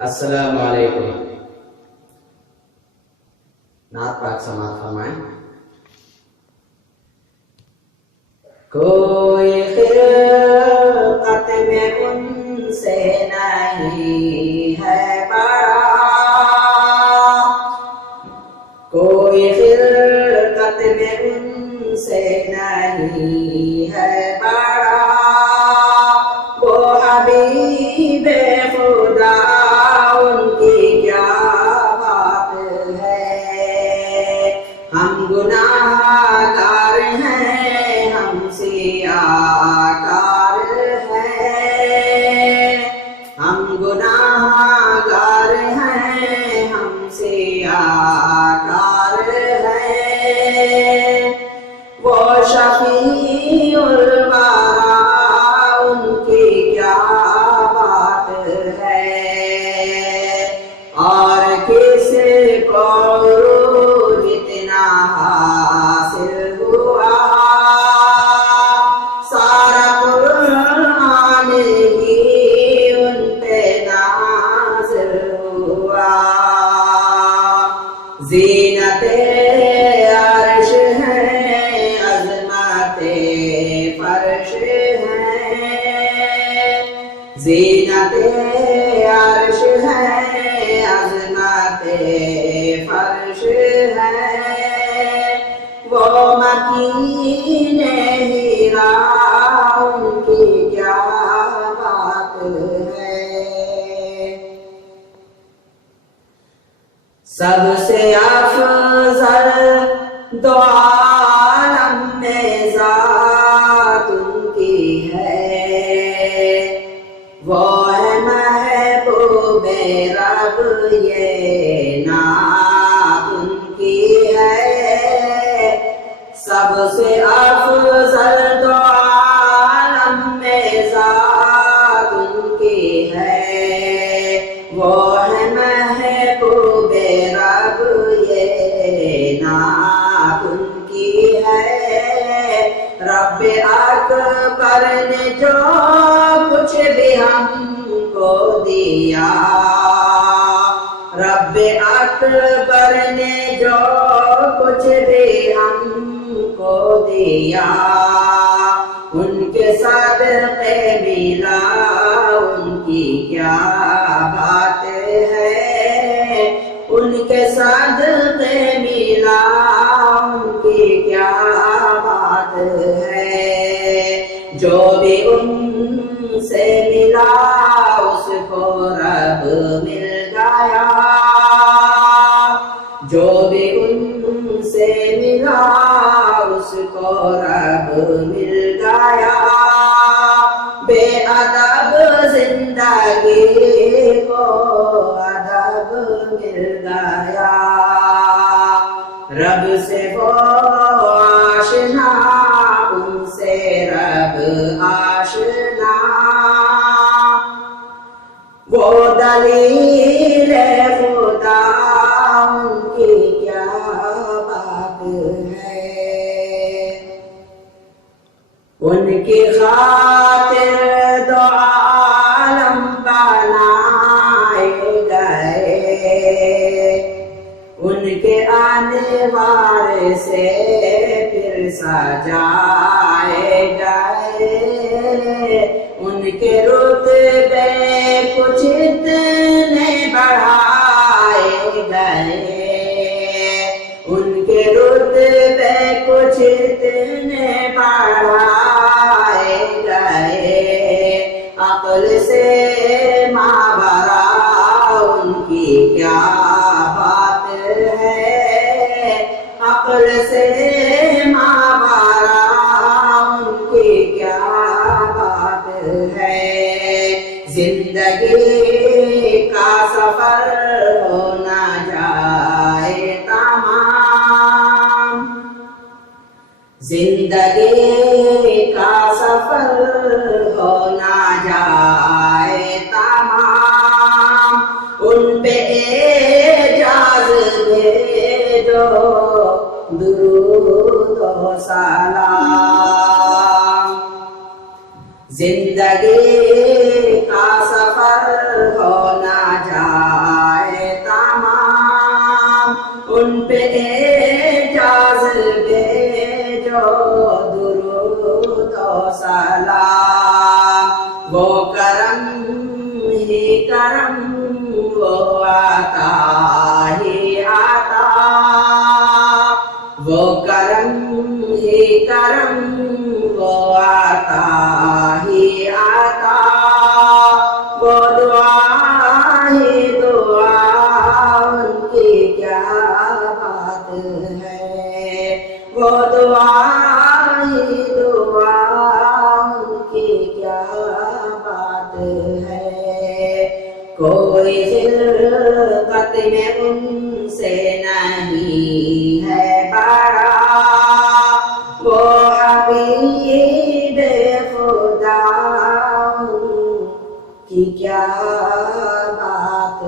السلام علیکم. نعت پاک سماعت فرمائیں. کوئی خلقت میں ان سے نہیں ہے بڑا، کوئی خلقت میں ان سے نہیں ہے بڑا، وہ حبیب خدا ان کی کیا بات ہے. ہم گناہ گار ہیں، ہم سیاہ کار ہیں، ہم گناہ گار ہیں، ہم سیاہ کار ہیں. وہ شفیع الورا ان کی کیا بات ہے، اور کس کو جتنا حاصل ہوا، سارا قرآن ہی ان پہ نازل ہوا. زینت عرش ہے، عظمت فرش ہے، زینت عرش ہے، عظمت فرش ہے. وہ مکین ہیرا ان کی کیا بات ہے. سب سے افضل دو عالم میں ذات ان کی ہے، وہ ہے محبوب رب یہ نعت ان کی ہے. سب سے افضل دو عالم میں ذات ان کی ہے، وہ ہے محبوب رب یہ نعت ان کی ہے. رب اکبر نے جو کچھ بھی ہم کو دیا، رب اکبر نے جو کچھ بھی ہم کو دیا، ان کے صدقے ملا ان کی کیا بات ہے، ان کے صدقے ملا ان کی کیا بات ہے. جو بھی ان سے ملا اس کو رب مل گیا، جو بھی ان سے ملا اس کو رب مل گیا. بے ادب زندگی کو ادب مل گیا، رب سے وہ آشنا ان سے رب آشنا. وہ دلیل خدا ان کی کیا بات ہے، ان کی خاطر دو عالم بنائے گئے، ان کے انوار سے پھر سجائے گئے. ان کے رتبے کچھ اتنے بڑھائے گئے، ان کے رتبے کچھ اتنے بڑھائے گئے. عقل سے ماورا ان کی کیا بات ہے، عقل سے ماورا ان کی کیا بات ہے. زندگی کا سفر ہو نہ جائے تمام، زندگی کا سفر ہو نہ جائے تمام. ان پہ اعجاز بھیجو درود و سلام. زندگی کا سفر ہو نہ جائے و سلام. وہ کرم ہی کرم وہ عطا ہی عطا. وہ کرم ہی کرم وہ عطا ہی عطا. وہ دعا ہی دعا ان کی کیا بات ہے. وہ دعا ہی دعا ان کی کیا بات ہے. کوئی خلقت میں ان سے نہیں ہے بڑا. وہ حبیب خدا ان کی کیا بات